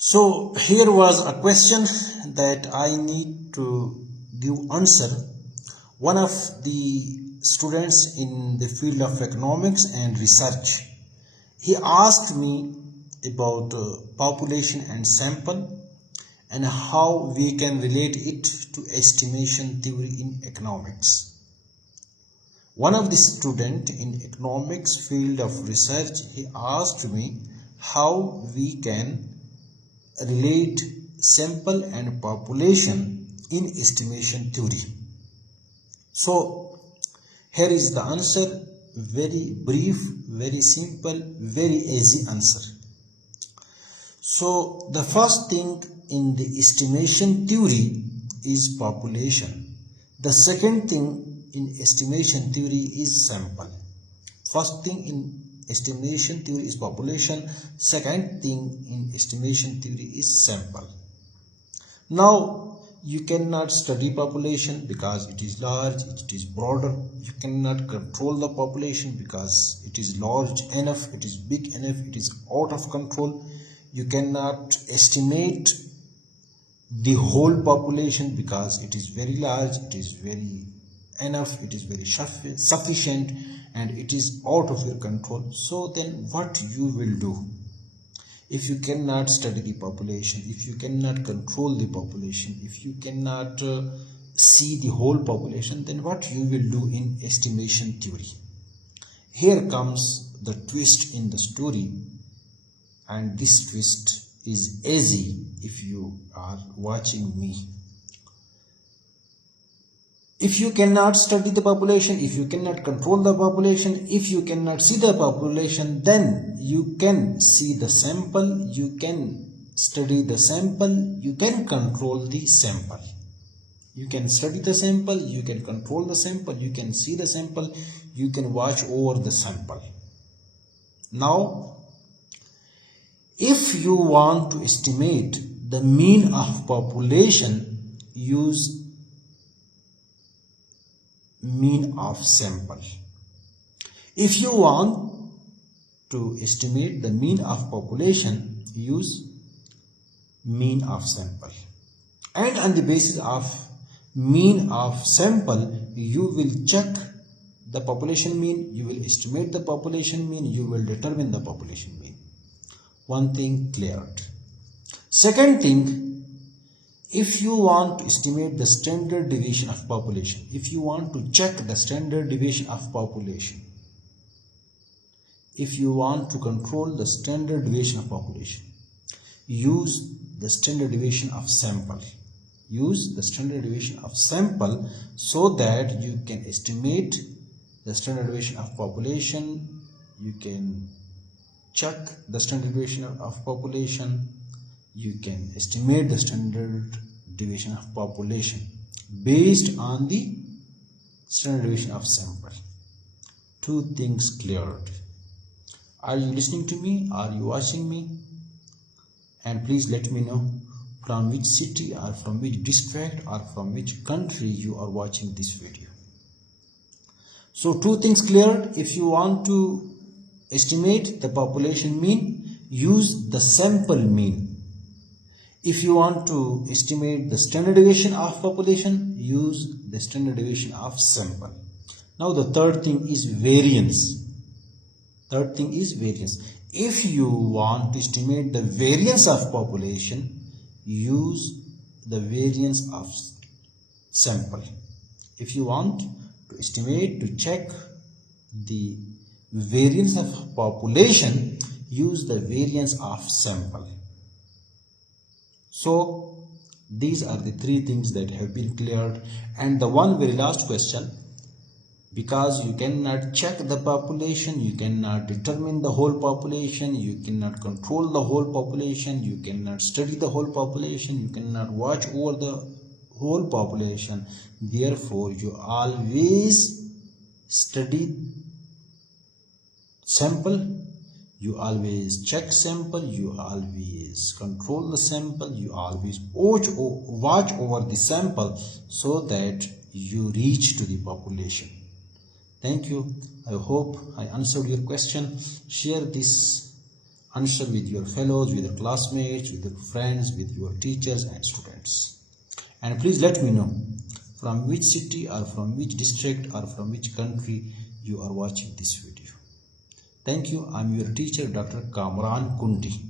So here was a question that I need to give answer. One of the students in the field of economics and research, he asked me about population and sample and how we can relate it to estimation theory in economics. One of the student in economics field of research, he asked me how we can relate sample and population in estimation theory. So here is the answer, very brief, very simple, very easy answer. So the first thing in the estimation theory is population. The second thing in estimation theory is sample. First thing in estimation theory is population. Second thing in estimation theory is sample. Now you cannot study population because it is large, it is broader. You cannot control the population because it is large enough, it is big enough, it is out of control. You cannot estimate the whole population because it is very large, it is very enough, it is very sufficient, and it is out of your control. So then what you will do? If you cannot study the population, if you cannot control the population, if you cannot see the whole population, then what you will do in estimation theory? Here comes the twist in the story, and this twist is easy if you are watching me. If you cannot study the population, if you cannot control the population, if you cannot see the population, then you can see the sample, you can study the sample, you can control the sample. You can study the sample, you can control the sample, you can see the sample, you can watch over the sample. Now, if you want to estimate the mean of population, use mean of sample. If you want to estimate the mean of population, use mean of sample. And on the basis of mean of sample, you will check the population mean, you will estimate the population mean, you will determine the population mean. One thing cleared. Second thing, if you want to estimate the standard deviation of population, if you want to check the standard deviation of population, if you want to control the standard deviation of population, use the standard deviation of sample. Use the standard deviation of sample so that you can estimate the standard deviation of population, you can check the standard deviation of population, you can estimate the standard deviation of population based on the standard deviation of sample. Two things cleared. Are you listening to me? Are you watching me? And please let me know from which city or from which district or from which country you are watching this video. So two things cleared. If you want to estimate the population mean, use the sample mean. If you want to estimate the standard deviation of population, use the standard deviation of sample. Now the third thing is variance. Third thing is variance. If you want to estimate the variance of population, use the variance of sample. If you want to estimate, to check the variance of population, use the variance of sample. So these are the three things that have been cleared. And the one very last question, because you cannot check the population, you cannot determine the whole population, you cannot control the whole population, you cannot study the whole population, you cannot watch over the whole population. Therefore, you always study sample, you always check sample, you always control the sample, you always watch over the sample so that you reach to the population. Thank you. I hope I answered your question. Share this answer with your fellows, with your classmates, with your friends, with your teachers and students. And please let me know from which city or from which district or from which country you are watching this video. Thank you. I'm your teacher, Dr. Kamran Kundi.